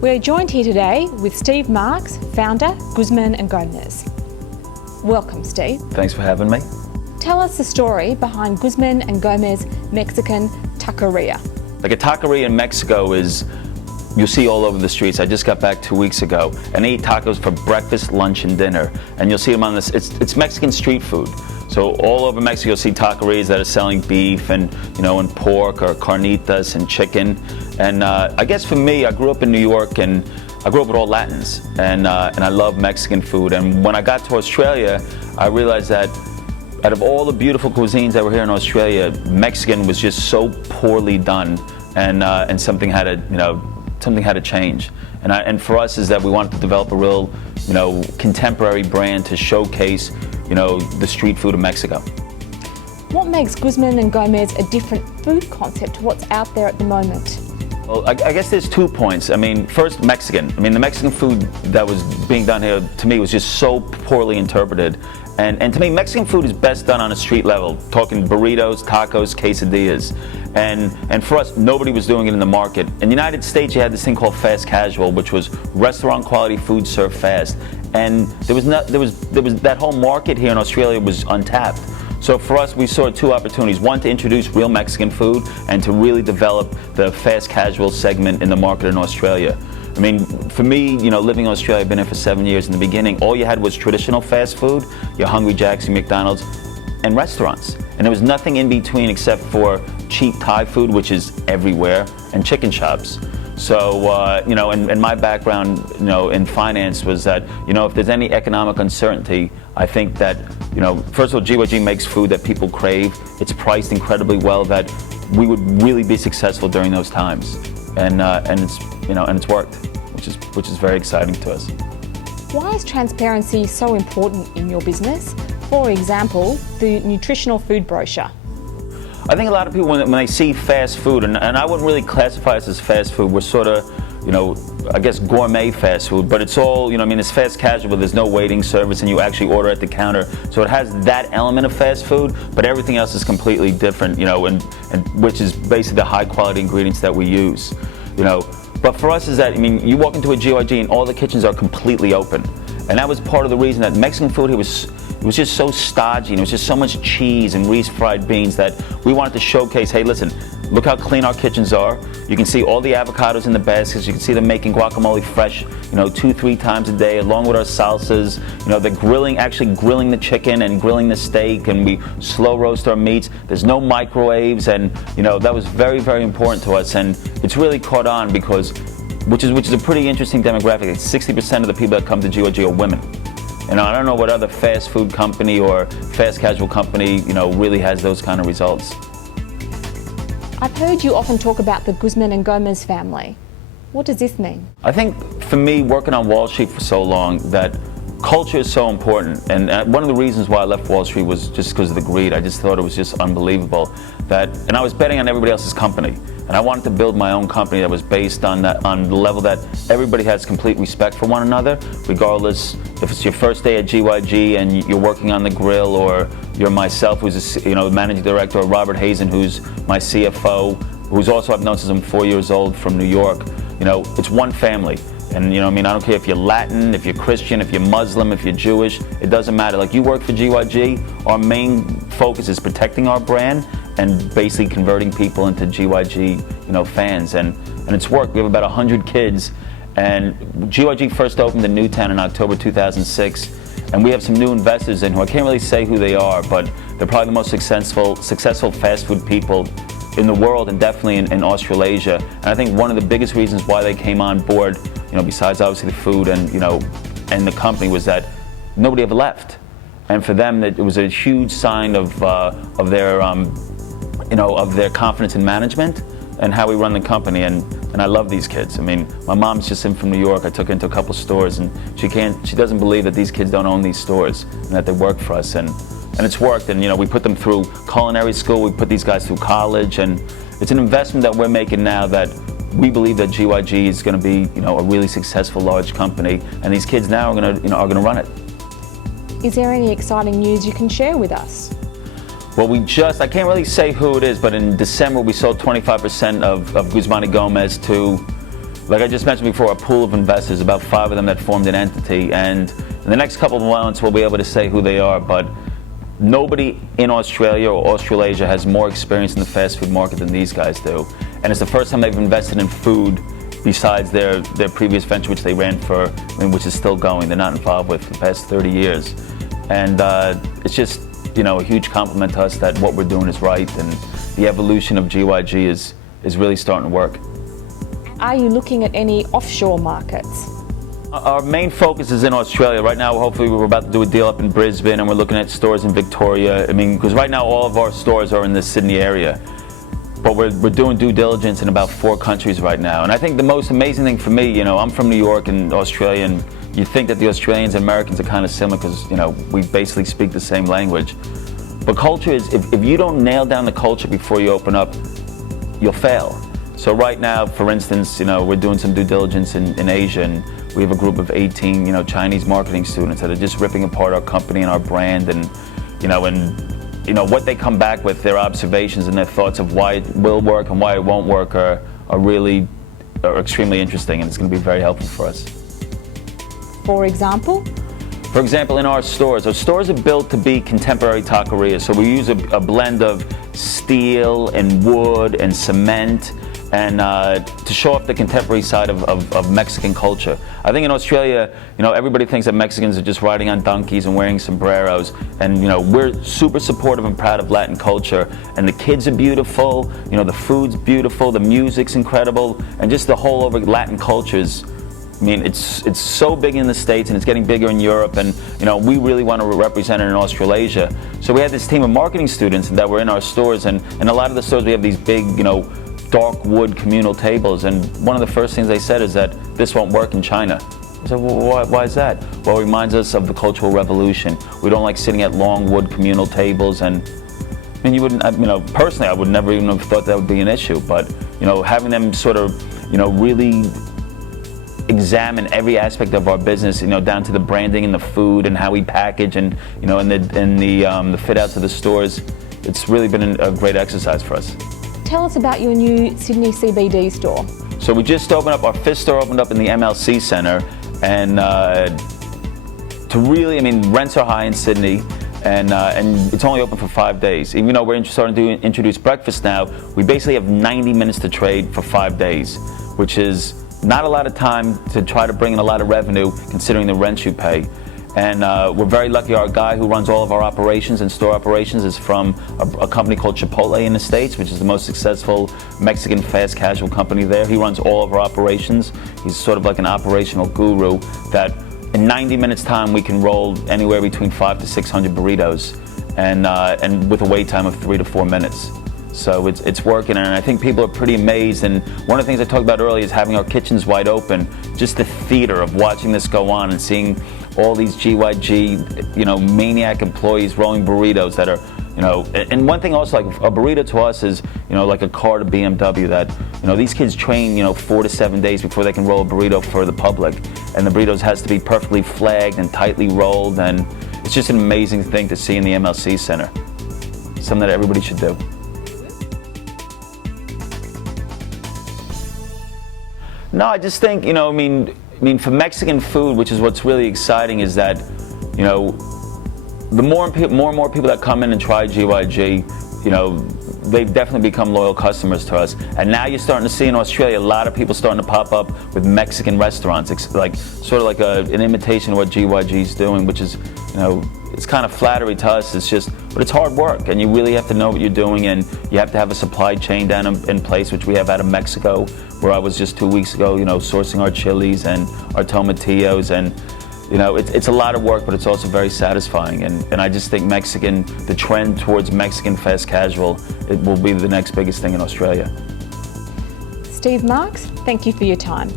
We're joined here today with Steve Marks, founder, Guzman and Gomez. Welcome, Steve. Thanks for having me. Tell us the story behind Guzman and Gomez Mexican taqueria. Like a taqueria in Mexico is, you'll see all over the streets. I just got back 2 weeks ago and I eat tacos for breakfast, lunch, and dinner. And you'll see them on this, it's Mexican street food. So all over Mexico, you'll see taquerias that are selling beef and, and pork or carnitas and chicken. And I guess for me, I grew up in New York and I grew up with all Latins and I love Mexican food. And when I got to Australia, I realized that out of all the beautiful cuisines that were here in Australia, Mexican was just so poorly done, and something had to change. And for us is that we wanted to develop a real, contemporary brand to showcase, the street food of Mexico. What makes Guzman and Gomez a different food concept to what's out there at the moment? Well, I guess there's 2 points. First, Mexican. The Mexican food that was being done here, to me, was just so poorly interpreted. And to me, Mexican food is best done on a street level, talking burritos, tacos, quesadillas. And for us, nobody was doing it in the market. In the United States, you had this thing called fast casual, which was restaurant quality food served fast. And there was that whole market here in Australia was untapped. So for us, we saw 2 opportunities. One, to introduce real Mexican food and to really develop the fast casual segment in the market in Australia. For me, living in Australia, I've been here for 7 years. In the beginning, all you had was traditional fast food, your Hungry Jack's, your McDonald's, and restaurants. And there was nothing in between except for cheap Thai food, which is everywhere, and chicken shops. So, and my background, in finance was that, if there's any economic uncertainty, I think that, first of all, GYG makes food that people crave. It's priced incredibly well that we would really be successful during those times. And it's worked, which is very exciting to us. Why is transparency so important in your business? For example, the nutritional food brochure. I think a lot of people, when they see fast food, and I wouldn't really classify us as fast food, we're sort of, I guess gourmet fast food, but it's all, it's fast casual, but there's no waiting service and you actually order at the counter. So it has that element of fast food, but everything else is completely different, and which is basically the high quality ingredients that we use, But for us is that, you walk into a GYG and all the kitchens are completely open. And that was part of the reason that Mexican food here was just so stodgy, and it was just so much cheese and fried beans that we wanted to showcase, hey, listen, look how clean our kitchens are. You can see all the avocados in the baskets. You can see them making guacamole fresh, 2-3 times a day, along with our salsas. They're actually grilling the chicken and grilling the steak, and we slow roast our meats. There's no microwaves, and that was very, very important to us. And it's really caught on because, which is a pretty interesting demographic. 60% of the people that come to GYG are women. I don't know what other fast food company or fast casual company, really has those kind of results. I've heard you often talk about the Guzman and Gomez family. What does this mean? I think for me, working on Wall Street for so long, that culture is so important. And one of the reasons why I left Wall Street was just because of the greed. I just thought it was just unbelievable. And I was betting on everybody else's company. And I wanted to build my own company that was based on the level that everybody has complete respect for one another, regardless if it's your first day at GYG and you're working on the grill, or you're myself, who's a managing director, or Robert Hazen, who's my CFO, who's also, I've known since I'm 4 years old, from New York. It's one family. And I don't care if you're Latin, if you're Christian, if you're Muslim, if you're Jewish, it doesn't matter. Like, you work for GYG, our main focus is protecting our brand and basically converting people into GYG, fans. And it's worked. We have about 100 kids. And GYG first opened in Newtown in October 2006. And we have some new investors in who I can't really say who they are, but they're probably the most successful fast food people in the world, and definitely in Australasia. And I think one of the biggest reasons why they came on board, besides obviously the food and the company, was that nobody ever left. And for them, it was a huge sign of their confidence in management and how we run the company. And I love these kids. My mom's just in from New York. I took her into a couple stores, and she doesn't believe that these kids don't own these stores and that they work for us. And it's worked. And we put them through culinary school. We put these guys through college, and it's an investment that we're making now that we believe that GYG is going to be, a really successful large company, and these kids now are going to run it. Is there any exciting news you can share with us? Well, I can't really say who it is, but in December we sold 25% of Guzman y Gomez to like I just mentioned before, a pool of investors, about 5 of them that formed an entity, and in the next couple of months we'll be able to say who they are, but nobody in Australia or Australasia has more experience in the fast food market than these guys do. And it's the first time they've invested in food besides their previous venture, which they ran for, which is still going, they're not involved with for the past 30 years. And it's just, a huge compliment to us that what we're doing is right, and the evolution of GYG is really starting to work. Are you looking at any offshore markets? Our main focus is in Australia. Right now, hopefully, we're about to do a deal up in Brisbane, and we're looking at stores in Victoria. Because right now all of our stores are in the Sydney area. But we're doing due diligence in about 4 countries right now. And I think the most amazing thing for me, I'm from New York and Australia, and you think that the Australians and Americans are kind of similar because, we basically speak the same language. But culture is, if you don't nail down the culture before you open up, you'll fail. So right now, for instance, we're doing some due diligence in Asia, and we have a group of 18, Chinese marketing students that are just ripping apart our company and our brand, and, what they come back with, their observations and their thoughts of why it will work and why it won't work are extremely interesting, and it's going to be very helpful for us. For example? For example, in our stores are built to be contemporary taquerias, so we use a blend of steel and wood and cement, and to show off the contemporary side of Mexican culture. I think in Australia, everybody thinks that Mexicans are just riding on donkeys and wearing sombreros, and we're super supportive and proud of Latin culture, and the kids are beautiful, the food's beautiful, the music's incredible, and just the whole over Latin cultures. It's so big in the States, and it's getting bigger in Europe, and we really want to represent it in Australasia. So we had this team of marketing students that were in our stores, and in a lot of the stores we have these big, dark wood communal tables, and one of the first things they said is that this won't work in China. I said, well, why is that? Well, it reminds us of the Cultural Revolution. We don't like sitting at long wood communal tables, and you wouldn't, personally, I would never even have thought that would be an issue, but, having them sort of, really examine every aspect of our business, down to the branding and the food and how we package and, and the fit outs of the stores, it's really been a great exercise for us. Tell us about your new Sydney CBD store. So we just opened up, our 5th store opened up in the MLC Centre, and rents are high in Sydney, and it's only open for 5 days. Even though we're starting to introduce breakfast now, we basically have 90 minutes to trade for 5 days, which is not a lot of time to try to bring in a lot of revenue considering the rent you pay. And we're very lucky. Our guy who runs all of our operations and store operations is from a company called Chipotle in the States, which is the most successful Mexican fast casual company there. He runs all of our operations. He's sort of like an operational guru that in 90 minutes time we can roll anywhere between 500 to 600 burritos, and with a wait time of 3 to 4 minutes. So it's working, and I think people are pretty amazed. And one of the things I talked about earlier is having our kitchens wide open. Just the theater of watching this go on and seeing all these GYG, maniac employees rolling burritos that are, and one thing also, like a burrito to us is, like a car to BMW that, these kids train, 4 to 7 days before they can roll a burrito for the public. And the burritos has to be perfectly flagged and tightly rolled, and it's just an amazing thing to see in the MLC Center. Something that everybody should do. No, I just think, for Mexican food, which is what's really exciting, is that, the more and more people that come in and try GYG, they've definitely become loyal customers to us. And now you're starting to see in Australia a lot of people starting to pop up with Mexican restaurants, like sort of like an imitation of what GYG is doing, which is, it's kind of flattery to us. But it's hard work, and you really have to know what you're doing, and you have to have a supply chain down in place, which we have out of Mexico, where I was just 2 weeks ago, sourcing our chilies and our tomatillos, and it's a lot of work, but it's also very satisfying. And I just think the trend towards Mexican fast casual, it will be the next biggest thing in Australia. Steve Marks, thank you for your time.